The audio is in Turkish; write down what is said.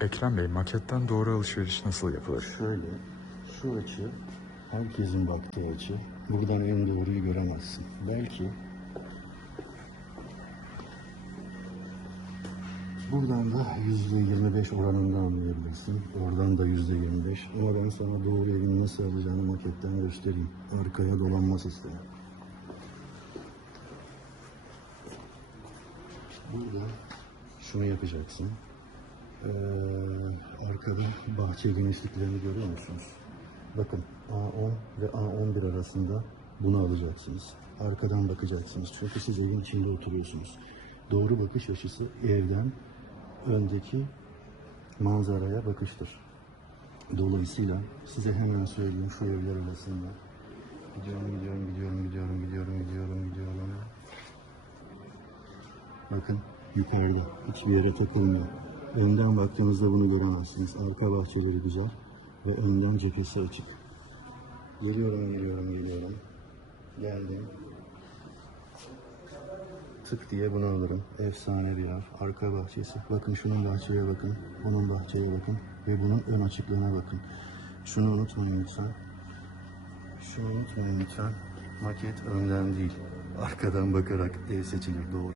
Ekrem Bey, maketten doğru alışveriş nasıl yapılır? Şöyle, şu açı herkesin baktığı açı. Buradan en doğruyu göremezsin. Belki buradan da yüzde 25 oranında anlayabilirsin. Oradan da yüzde 25. Ama ben sana doğru evini nasıl alacağını maketten göstereyim. Arkaya dolanma sistemi. Burada şunu yapacaksın. Ee, arkada bahçe genişliklerini görüyor musunuz? Bakın A10 ve A11 arasında bunu alacaksınız. Arkadan bakacaksınız. Çünkü siz evin içinde oturuyorsunuz. Doğru bakış açısı evden öndeki manzaraya bakıştır. Dolayısıyla size hemen söyleyeyim şu evler arasında. Gidiyorum, gidiyorum, gidiyorum, gidiyorum, gidiyorum, gidiyorum, gidiyorum. Bakın yukarıda hiçbir yere takılmıyor. Önden baktığınızda bunu göremezsiniz. Arka bahçeleri güzel ve önden cephesi açık. Geliyorum, geliyorum, geliyorum. Geldim. Tık diye bunu alırım. Efsane bir yer. Arka bahçesi. Bakın şunun bahçeye bakın. Bunun bahçeye bakın. Ve bunun ön açıklığına bakın. Şunu unutmayın lütfen. Şunu unutmayın lütfen. Maket önden değil. Arkadan bakarak ev seçilir. Doğru.